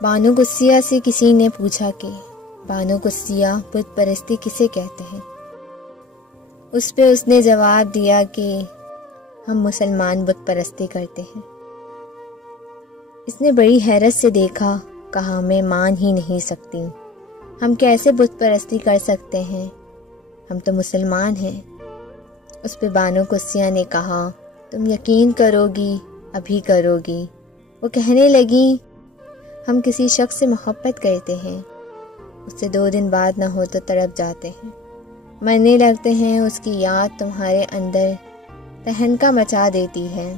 بانو قدسیہ سے کسی نے پوچھا کہ بانو قدسیہ بت پرستی کسے کہتے ہیں؟ اس پہ اس نے جواب دیا کہ ہم مسلمان بت پرستی کرتے ہیں۔ اس نے بڑی حیرت سے دیکھا، کہا میں مان ہی نہیں سکتی، ہم کیسے بت پرستی کر سکتے ہیں؟ ہم تو مسلمان ہیں۔ اس پہ بانو قدسیہ نے کہا تم یقین کرو گی، ابھی کرو گی۔ وہ کہنے لگی ہم کسی شخص سے محبت کرتے ہیں، اس سے 2 دن بعد نہ ہو تو تڑپ جاتے ہیں، مرنے لگتے ہیں، اس کی یاد تمہارے اندر تہنکا مچا دیتی ہے۔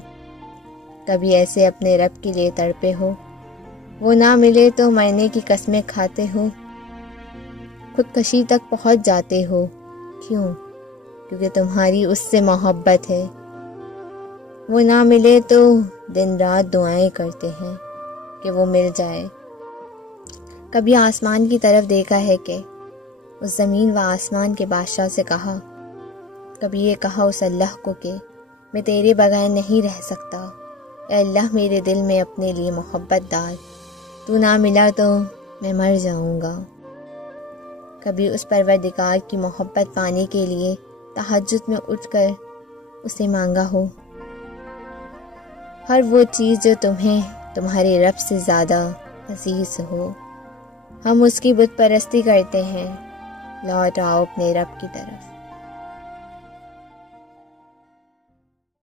کبھی ایسے اپنے رب کے لیے تڑپے ہو، وہ نہ ملے تو مرنے کی قسمیں کھاتے ہو، خودکشی تک پہنچ جاتے ہو۔ کیوں؟ کیونکہ تمہاری اس سے محبت ہے۔ وہ نہ ملے تو دن رات دعائیں کرتے ہیں کہ وہ مل جائے۔ کبھی آسمان کی طرف دیکھا ہے کہ اس زمین و آسمان کے بادشاہ سے کہا، کبھی یہ کہا اس اللہ کو کہ میں تیرے بغیر نہیں رہ سکتا، اے اللہ میرے دل میں اپنے لیے محبت ڈال، تو نہ ملا تو میں مر جاؤں گا۔ کبھی اس پروردگار کی محبت پانے کے لیے تہجد میں اٹھ کر اسے مانگا ہو، ہر وہ چیز جو تمہیں تمہارے رب سے زیادہ عزیز ہو۔ ہم اس کی بت پرستی کرتے ہیں، لوٹ آؤ اپنے رب کی طرف۔